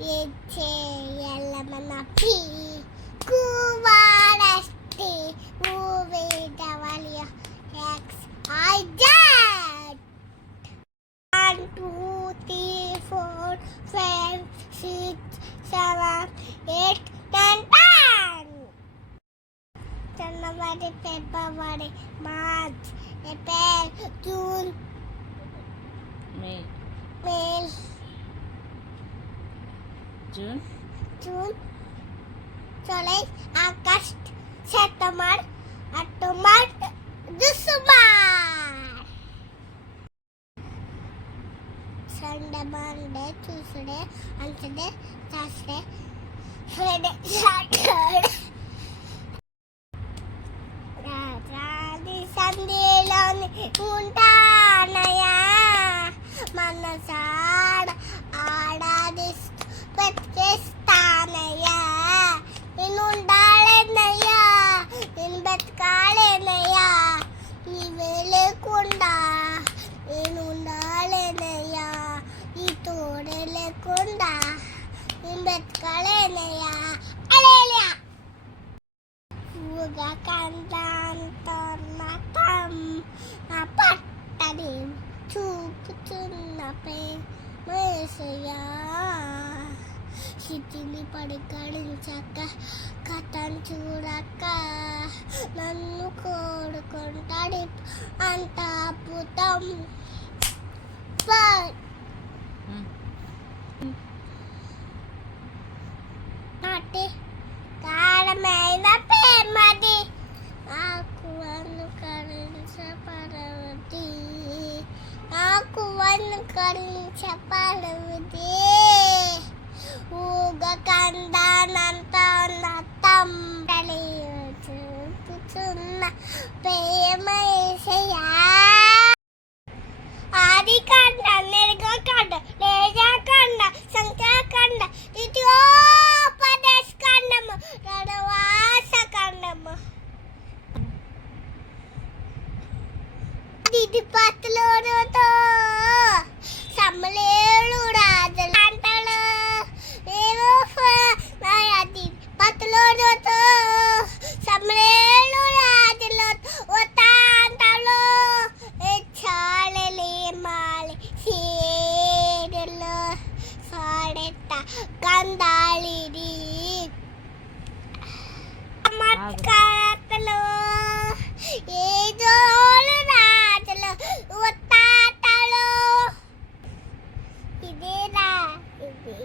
H-A-L-M-N-P Kuvarasti U-V-W X-I-Z 1, 2, 3, 4, 5, 6, 7, 8, 9, 10 January, February, March, April, June, May, June, July, August, September, October, December. Sunday, Monday, Tuesday, Wednesday, Thursday, Friday, Saturday. రాత్రి సంధ్యలోని ఉంటానయా మనసాడ ఆడాది బతికేస్తానయ్యా నేను ఉండాలేనయ్యా నేను బతకాలేనయ్యా నీవే లేకుండా నేను ఉండాలేనయ్యా నీ తోడే లేకుండా నేను బతకాలేనయ్యా అలేలియా ఊగా కందంతర్మతం నా పట్టని చూపుతున్న ప్రేమేసయ్యా సిటిని పడికడించక కథను చూడక నన్ను కోరుకుంటాడు అంత అద్భుతం నాటి కారమైన ప్రేమది నాకు అనుకరించబడవది నాకు అనుకరించబడవది ఊగ కందానంత నతం చూపుతున్న ప్రేమేసయ్యా ఆదికాండ నిర్గకాండ లేజాకాండ సంఖ్యాకాండ ద్వితీయోపదేశ కాండము రణవాస కాండము ఇది పత్తులతో సమ్మలేడు రాజులు అంటాడు నేను అది పత్తులతో సమ్మలేడు రాజులు వస్తా అంటాడు చాలే మాలి సీడలు సాడెత్త కందాళిది చమత్కారతలు ఏదో రాజులు వస్తాడు ఇదేనా ఇది